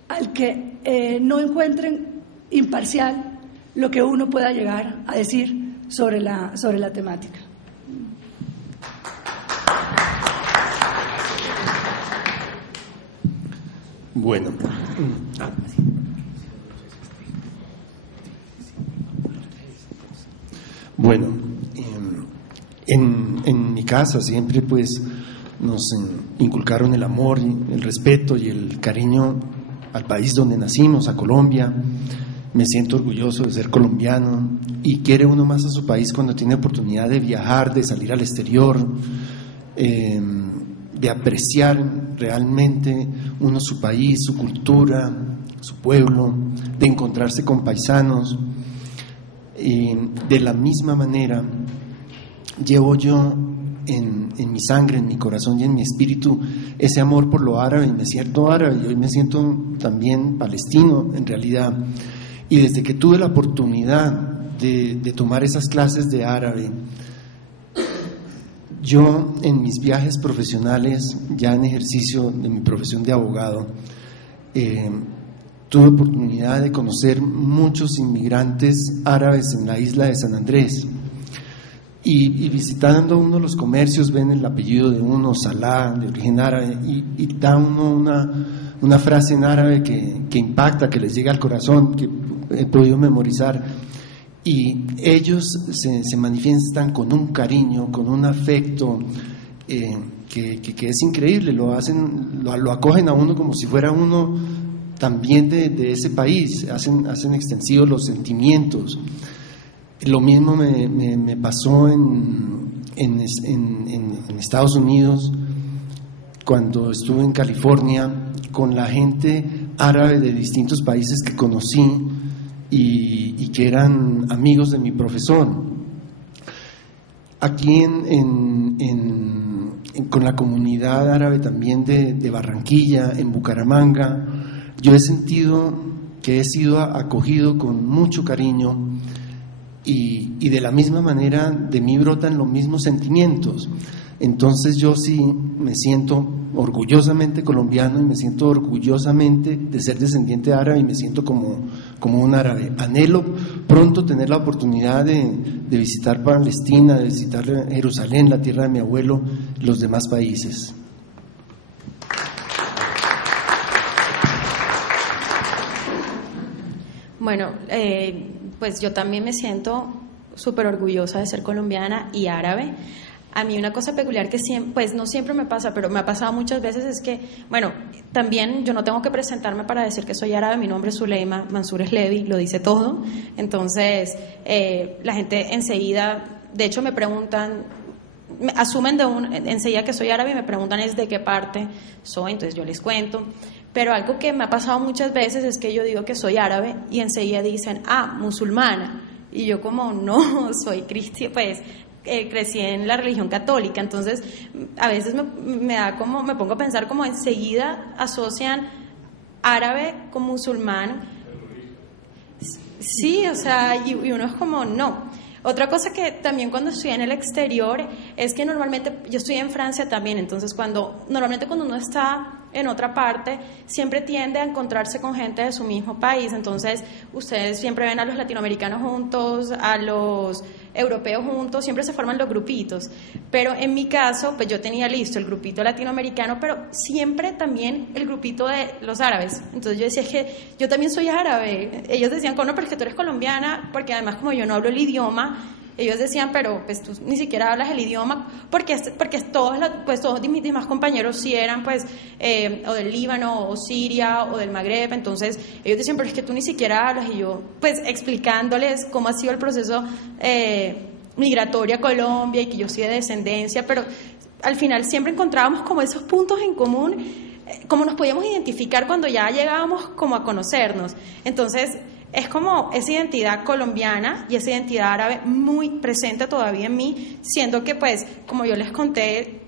al que no encuentren imparcial lo que uno pueda llegar a decir sobre la temática. Bueno, en mi casa siempre pues nos inculcaron el amor, el respeto y el cariño al país donde nacimos, a Colombia. Me siento orgulloso de ser colombiano y quiere uno más a su país cuando tiene oportunidad de viajar, de salir al exterior, de apreciar realmente uno su país, su cultura, su pueblo, de encontrarse con paisanos. De la misma manera llevo yo en mi sangre, en mi corazón y en mi espíritu ese amor por lo árabe, y me siento árabe y hoy me siento también palestino en realidad. Y desde que tuve la oportunidad de tomar esas clases de árabe, yo en mis viajes profesionales, ya en ejercicio de mi profesión de abogado, tuve oportunidad de conocer muchos inmigrantes árabes en la isla de San Andrés. Y visitando uno de los comercios ven el apellido de uno, Salah, de origen árabe, y da uno una frase en árabe que impacta, que les llega al corazón, que he podido memorizar. Y ellos se manifiestan con un cariño, con un afecto que es increíble, lo acogen a uno como si fuera uno también de ese país, hacen extensivos los sentimientos. Lo mismo me pasó en Estados Unidos, cuando estuve en California, con la gente árabe de distintos países que conocí y que eran amigos de mi profesor. Aquí con la comunidad árabe también de Barranquilla, en Bucaramanga, yo he sentido que he sido acogido con mucho cariño y de la misma manera de mí brotan los mismos sentimientos. Entonces yo sí me siento orgullosamente colombiano y me siento orgullosamente de ser descendiente árabe y me siento como un árabe. Anhelo pronto tener la oportunidad de visitar Palestina, de visitar Jerusalén, la tierra de mi abuelo, los demás países. Bueno, pues yo también me siento súper orgullosa de ser colombiana y árabe. A mí una cosa peculiar que siempre, pues no siempre me pasa, pero me ha pasado muchas veces es que, bueno, también yo no tengo que presentarme para decir que soy árabe, mi nombre es Zuleima Mansur Eslevi, lo dice todo. Entonces, la gente enseguida, de hecho me preguntan, asumen enseguida que soy árabe y me preguntan es de qué parte soy, entonces yo les cuento. Pero algo que me ha pasado muchas veces es que yo digo que soy árabe y enseguida dicen, musulmana. Y yo como, no, soy cristiana, pues crecí en la religión católica. Entonces a veces me pongo a pensar como enseguida asocian árabe con musulmán. Sí, o sea, y uno es como, no. Otra cosa que también cuando estoy en el exterior es que normalmente, yo estoy en Francia también, entonces normalmente cuando uno está en otra parte, siempre tiende a encontrarse con gente de su mismo país, entonces ustedes siempre ven a los latinoamericanos juntos, a los europeos juntos, siempre se forman los grupitos, pero en mi caso, pues yo tenía listo el grupito latinoamericano, pero siempre también el grupito de los árabes, entonces yo decía, es que yo también soy árabe, ellos decían, no, pero es que tú eres colombiana, porque además como yo no hablo el idioma, ellos decían, pero pues tú ni siquiera hablas el idioma, porque todos mis demás compañeros sí eran pues o del Líbano o Siria o del Magreb, entonces ellos decían, pero es que tú ni siquiera hablas, y yo pues explicándoles cómo ha sido el proceso migratorio a Colombia y que yo soy de descendencia, pero al final siempre encontrábamos como esos puntos en común, cómo nos podíamos identificar cuando ya llegábamos como a conocernos, entonces es como esa identidad colombiana y esa identidad árabe muy presente todavía en mí, siendo que pues, como yo les conté,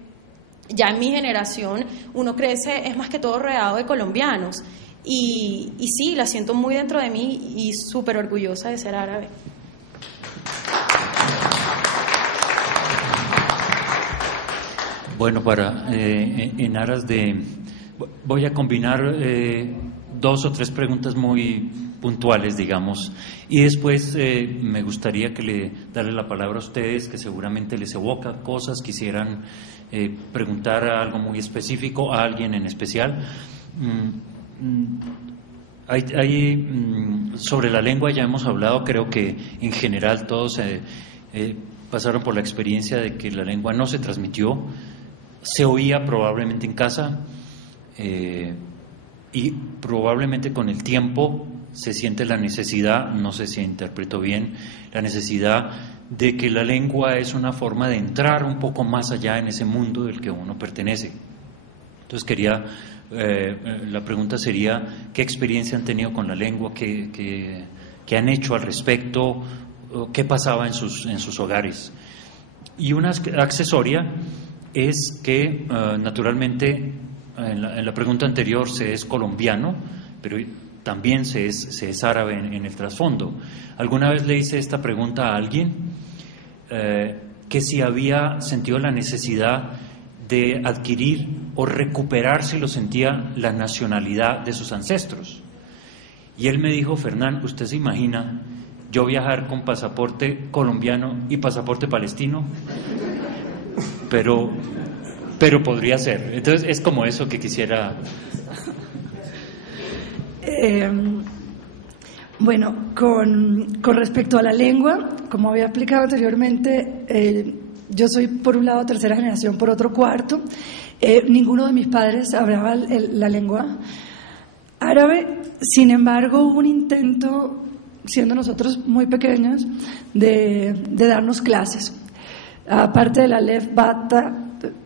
ya en mi generación uno crece, es más que todo rodeado de colombianos, y sí, la siento muy dentro de mí y súper orgullosa de ser árabe. Bueno, en aras de... Voy a combinar 2 o 3 preguntas muy puntuales, digamos, y después me gustaría darle la palabra a ustedes, que seguramente les evoca cosas, quisieran preguntar algo muy específico a alguien en especial. Sobre la lengua ya hemos hablado, creo que en general todos pasaron por la experiencia de que la lengua no se transmitió, se oía probablemente en casa, y probablemente con el tiempo se siente la necesidad, no sé si interpreto bien, la necesidad de que la lengua es una forma de entrar un poco más allá en ese mundo del que uno pertenece. Entonces la pregunta sería, ¿qué experiencia han tenido con la lengua? ¿Qué han hecho al respecto? ¿Qué pasaba en sus hogares? Y una accesoria es que naturalmente en la pregunta anterior se es colombiano, pero también se es árabe en el trasfondo. ¿Alguna vez le hice esta pregunta a alguien que si había sentido la necesidad de adquirir o recuperar, si lo sentía, la nacionalidad de sus ancestros? Y él me dijo, Fernán, ¿usted se imagina yo viajar con pasaporte colombiano y pasaporte palestino? Pero podría ser. Entonces es como eso que quisiera... Bueno, con respecto a la lengua, como había explicado anteriormente, yo soy por un lado tercera generación, por otro cuarto. Ninguno de mis padres hablaba la lengua árabe, sin embargo hubo un intento, siendo nosotros muy pequeños, de darnos clases. Aparte de la Alef, Bata,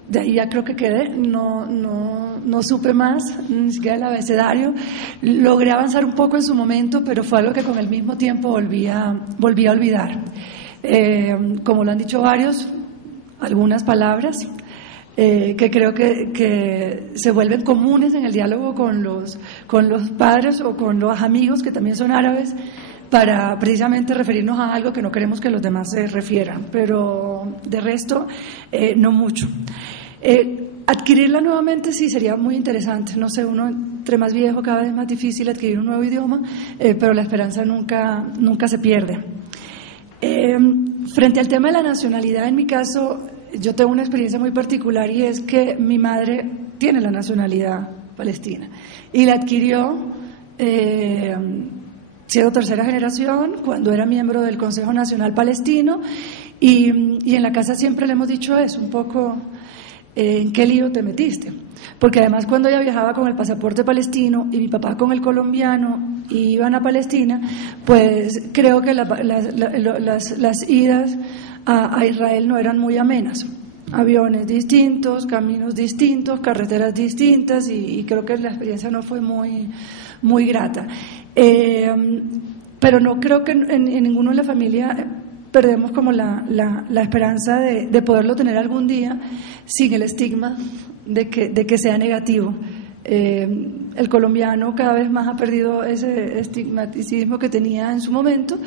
de ahí ya creo que quedé, no supe más, ni siquiera el abecedario. Logré avanzar un poco en su momento, pero fue algo que con el mismo tiempo volví a olvidar. Como lo han dicho varios, algunas palabras que creo que se vuelven comunes en el diálogo con los padres o con los amigos que también son árabes, para precisamente referirnos a algo que no queremos que los demás se refieran, pero de resto no mucho. Adquirirla nuevamente sí sería muy interesante, no sé, uno entre más viejo cada vez es más difícil adquirir un nuevo idioma, pero la esperanza nunca se pierde. Frente al tema de la nacionalidad, en mi caso yo tengo una experiencia muy particular, y es que mi madre tiene la nacionalidad palestina y la adquirió siendo tercera generación, cuando era miembro del Consejo Nacional Palestino, y en la casa siempre le hemos dicho eso, un poco, ¿en qué lío te metiste? Porque además cuando ella viajaba con el pasaporte palestino y mi papá con el colombiano y iban a Palestina, pues creo que las idas a Israel no eran muy amenas. aviones distintos, caminos distintos, carreteras distintas, y creo que la experiencia no fue muy grata. Pero no creo que en ninguno de la familia perdemos como la esperanza de poderlo tener algún día sin el estigma de que sea negativo. El colombiano cada vez más ha perdido ese estigmatismo que tenía en su momento,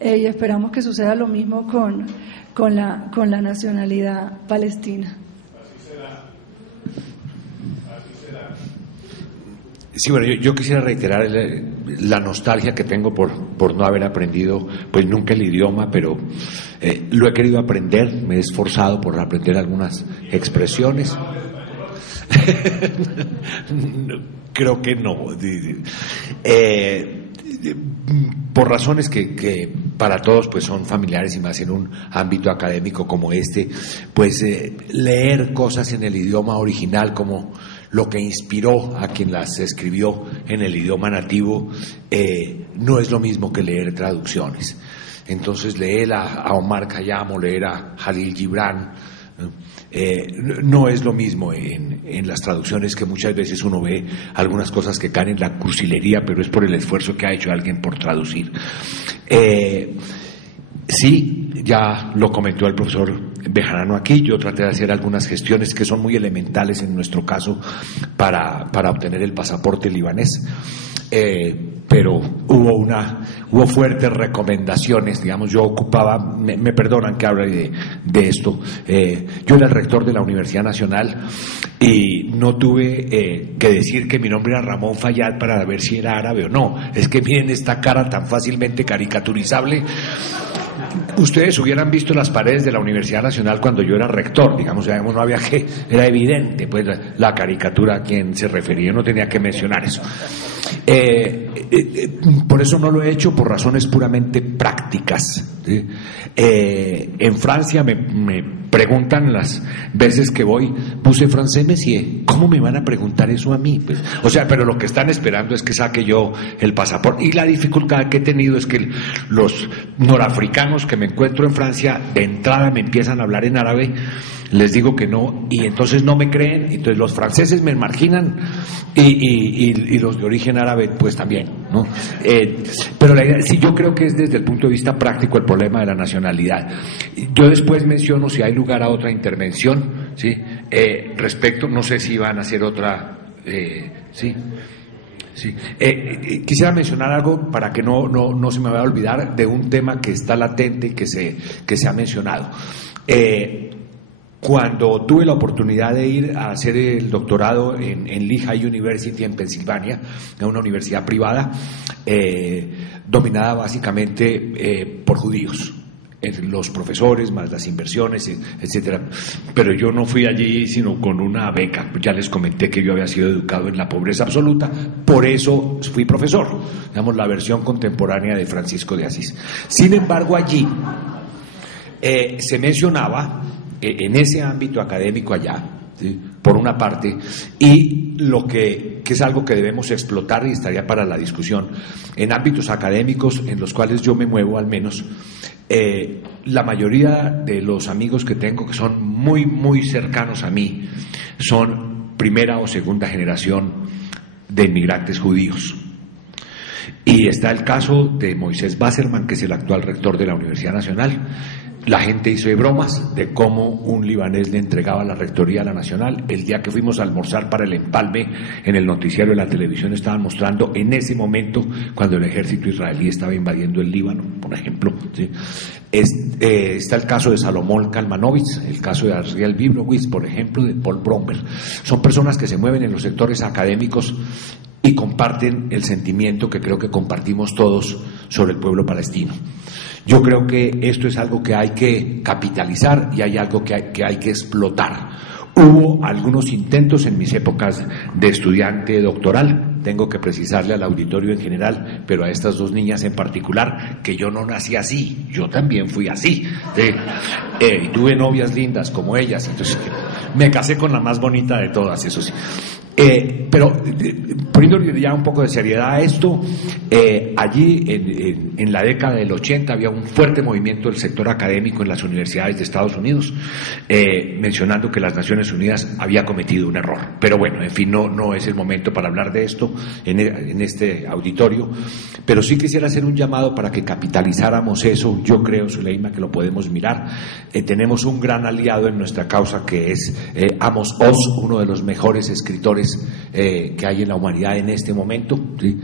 y esperamos que suceda lo mismo con la nacionalidad palestina. Sí, bueno, yo quisiera reiterar la nostalgia que tengo por no haber aprendido pues nunca el idioma, pero lo he querido aprender, me he esforzado por aprender algunas expresiones. Creo que no. Por razones que para todos pues son familiares, y más en un ámbito académico como este, pues leer cosas en el idioma original, como lo que inspiró a quien las escribió en el idioma nativo, no es lo mismo que leer traducciones. Entonces leer a Omar Khayyam o leer a Jalil Gibran no es lo mismo en las traducciones, que muchas veces uno ve algunas cosas que caen en la cursilería, pero es por el esfuerzo que ha hecho alguien por traducir. Sí, ya lo comentó el profesor Bejarano aquí, yo traté de hacer algunas gestiones que son muy elementales en nuestro caso para obtener el pasaporte libanés, pero hubo fuertes recomendaciones, digamos. Yo ocupaba, me perdonan que hable de esto, yo era el rector de la Universidad Nacional y no tuve que decir que mi nombre era Ramón Fayad para ver si era árabe o no. Es que miren esta cara tan fácilmente caricaturizable. Ustedes hubieran visto las paredes de la Universidad Nacional cuando yo era rector, digamos, no había que, era evidente pues la caricatura a quien se refería, no tenía que mencionar eso. Por eso no lo he hecho, por razones puramente prácticas, ¿sí? En Francia me preguntan las veces que voy, puse francés monsieur, ¿cómo me van a preguntar eso a mí? Pues, o sea, pero lo que están esperando es que saque yo el pasaporte, y la dificultad que he tenido es que los norafricanos que me encuentro en Francia de entrada me empiezan a hablar en árabe, les digo que no, y entonces no me creen, entonces los franceses me marginan y los de origen árabe pues también, ¿no? Pero la idea, sí, yo creo que es desde el punto de vista práctico el problema de la nacionalidad. Yo después menciono, si hay lugar a otra intervención, ¿sí? Respecto, no sé si van a hacer otra, sí. Sí. Quisiera mencionar algo para que no se me vaya a olvidar de un tema que está latente y que se ha mencionado. Cuando tuve la oportunidad de ir a hacer el doctorado en Lehigh University en Pensilvania, en una universidad privada, dominada básicamente por judíos, los profesores más las inversiones, etcétera. Pero yo no fui allí sino con una beca. Ya les comenté que yo había sido educado en la pobreza absoluta, por eso fui profesor, digamos, la versión contemporánea de Francisco de Asís. Sin embargo, allí se mencionaba en ese ámbito académico allá, ¿sí? Por una parte, y lo que es algo que debemos explotar y estaría para la discusión, en ámbitos académicos en los cuales yo me muevo al menos, la mayoría de los amigos que tengo, que son muy, muy cercanos a mí, son primera o segunda generación de inmigrantes judíos. Y está el caso de Moisés Wasserman, que es el actual rector de la Universidad Nacional. La gente hizo bromas de cómo un libanés le entregaba la rectoría a la Nacional. El día que fuimos a almorzar para el empalme, en el noticiero de la televisión estaban mostrando en ese momento cuando el ejército israelí estaba invadiendo el Líbano, por ejemplo, ¿sí? Está el caso de Salomón Kalmanovitz, el caso de Ariel Bibrowitz, por ejemplo, de Paul Bromberg. Son personas que se mueven en los sectores académicos y comparten el sentimiento que creo que compartimos todos sobre el pueblo palestino. Yo creo que esto es algo que hay que capitalizar y hay algo que hay que explotar. Hubo algunos intentos en mis épocas de estudiante doctoral, tengo que precisarle al auditorio en general, pero a estas dos niñas en particular, que yo no nací así, yo también fui así. Tuve novias lindas como ellas, entonces me casé con la más bonita de todas, eso sí. Pero poniéndole ya un poco de seriedad a esto, allí en la década del 80 había un fuerte movimiento del sector académico en las universidades de Estados Unidos, mencionando que las Naciones Unidas había cometido un error. Pero bueno, en fin, no es el momento para hablar de esto en este auditorio, pero sí quisiera hacer un llamado para que capitalizáramos eso. Yo creo, Zuleima, que lo podemos mirar. Tenemos un gran aliado en nuestra causa que es Amos Oz, uno de los mejores escritores que hay en la humanidad en este momento, ¿sí?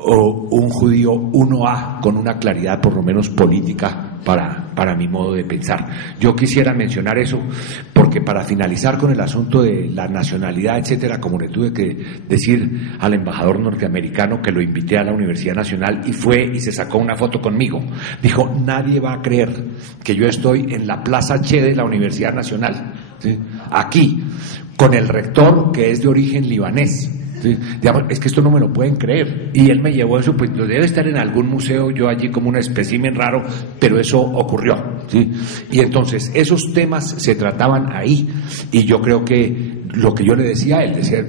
O un judío 1A con una claridad por lo menos política para mi modo de pensar. Yo quisiera mencionar eso porque, para finalizar con el asunto de la nacionalidad, etcétera, como le tuve que decir al embajador norteamericano, que lo invité a la Universidad Nacional y fue y se sacó una foto conmigo, dijo: nadie va a creer que yo estoy en la Plaza Che de la Universidad Nacional, ¿sí? Aquí, con el rector que es de origen libanés. Sí, digamos, es que esto no me lo pueden creer, y él me llevó eso, pues lo debe estar en algún museo, yo allí como un espécimen raro, pero eso ocurrió, ¿sí? Y entonces esos temas se trataban ahí, y yo creo que lo que yo le decía a él, decía,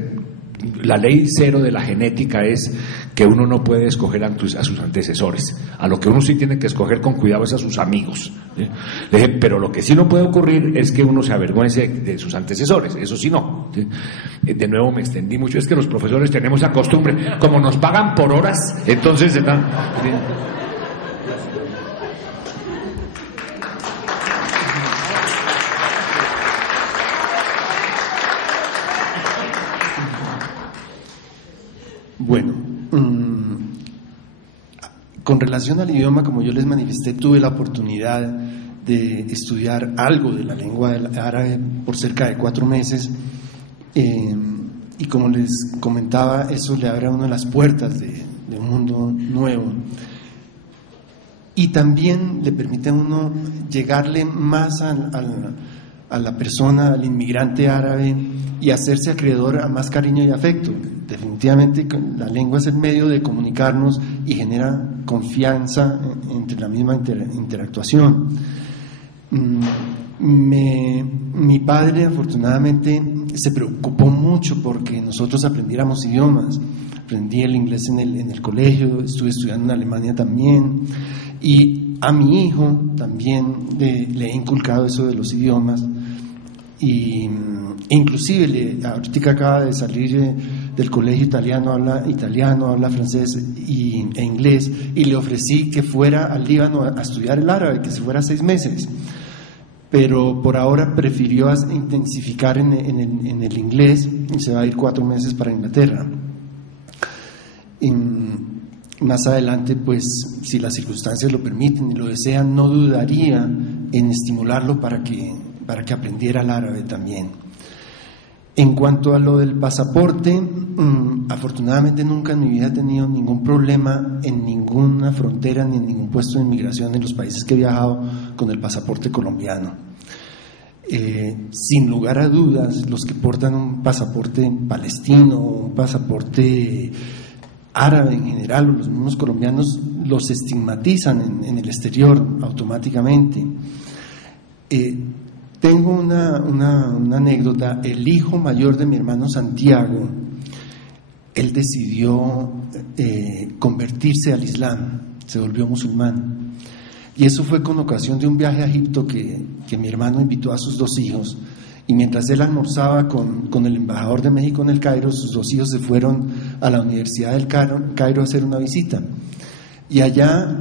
la ley cero de la genética es que uno no puede escoger a sus antecesores. A lo que uno sí tiene que escoger con cuidado es a sus amigos, ¿sí? Le dije, pero lo que sí no puede ocurrir es que uno se avergüence de sus antecesores, eso sí no, ¿sí? De nuevo me extendí mucho, es que los profesores tenemos esa costumbre, como nos pagan por horas, entonces están... Bueno, con relación al idioma, como yo les manifesté, tuve la oportunidad de estudiar algo de la lengua árabe por cerca de 4 meses, y como les comentaba, eso le abre a uno las puertas de un mundo nuevo, y también le permite a uno llegarle más a la persona, al inmigrante árabe, y hacerse acreedor a más cariño y afecto. Definitivamente la lengua es el medio de comunicarnos y genera confianza entre la misma interactuación. Mi padre, afortunadamente, se preocupó mucho porque nosotros aprendiéramos idiomas. Aprendí el inglés en el colegio, estuve estudiando en Alemania también, y a mi hijo también le he inculcado eso de los idiomas. Y inclusive ahorita acaba de salir del colegio italiano, habla francés e inglés, y le ofrecí que fuera al Líbano a estudiar el árabe, que se fuera 6 meses, pero por ahora prefirió intensificar en el inglés y se va a ir 4 meses para Inglaterra. Y más adelante, pues, si las circunstancias lo permiten y lo desean, no dudaría en estimularlo para que aprendiera el árabe también. En cuanto a lo del pasaporte, afortunadamente nunca en mi vida he tenido ningún problema en ninguna frontera ni en ningún puesto de inmigración en los países que he viajado con el pasaporte colombiano. Sin lugar a dudas, los que portan un pasaporte palestino o un pasaporte árabe en general, o los mismos colombianos, los estigmatizan en el exterior automáticamente. Tengo una anécdota. El hijo mayor de mi hermano Santiago, él decidió convertirse al Islam, se volvió musulmán, y eso fue con ocasión de un viaje a Egipto que mi hermano invitó a sus 2 hijos, y mientras él almorzaba con el embajador de México en el Cairo, sus 2 hijos se fueron a la Universidad del Cairo a hacer una visita, y allá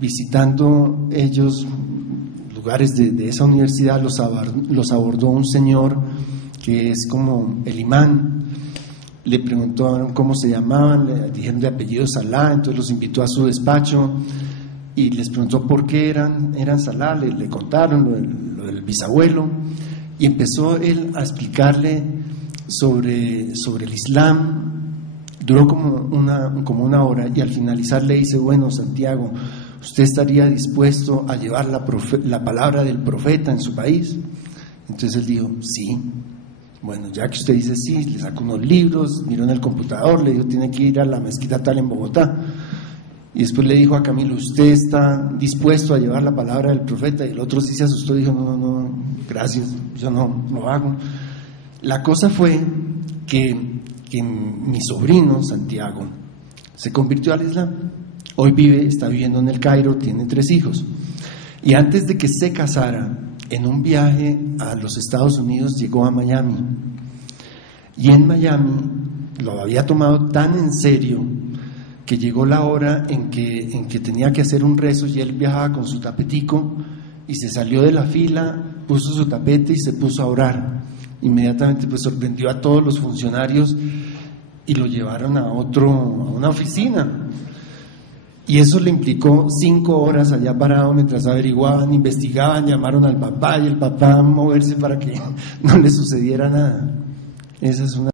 visitando ellos lugares de esa universidad, los abordó un señor que es como el imán. Le preguntó cómo se llamaban, le dijeron de apellido Salah, entonces los invitó a su despacho y les preguntó por qué eran Salah, le contaron lo del bisabuelo, y empezó él a explicarle sobre el Islam. Duró como una hora, y al finalizar le dice: bueno, Santiago, ¿usted estaría dispuesto a llevar la palabra del profeta en su país? Entonces él dijo: sí. Bueno, ya que usted dice sí, le sacó unos libros, miró en el computador, le dijo: tiene que ir a la mezquita tal en Bogotá. Y después le dijo a Camilo: ¿usted está dispuesto a llevar la palabra del profeta? Y el otro sí se asustó, dijo: no, gracias, yo no lo hago. La cosa fue que mi sobrino, Santiago, se convirtió al Islam. Hoy está viviendo en el Cairo, tiene 3 hijos. Y antes de que se casara, en un viaje a los Estados Unidos llegó a Miami. Y en Miami lo había tomado tan en serio que llegó la hora en que tenía que hacer un rezo y él viajaba con su tapetico y se salió de la fila, puso su tapete y se puso a orar. Inmediatamente pues sorprendió a todos los funcionarios y lo llevaron a una oficina. Y eso le implicó 5 horas allá parado mientras averiguaban, investigaban, llamaron al papá y el papá a moverse para que no le sucediera nada. Esa es una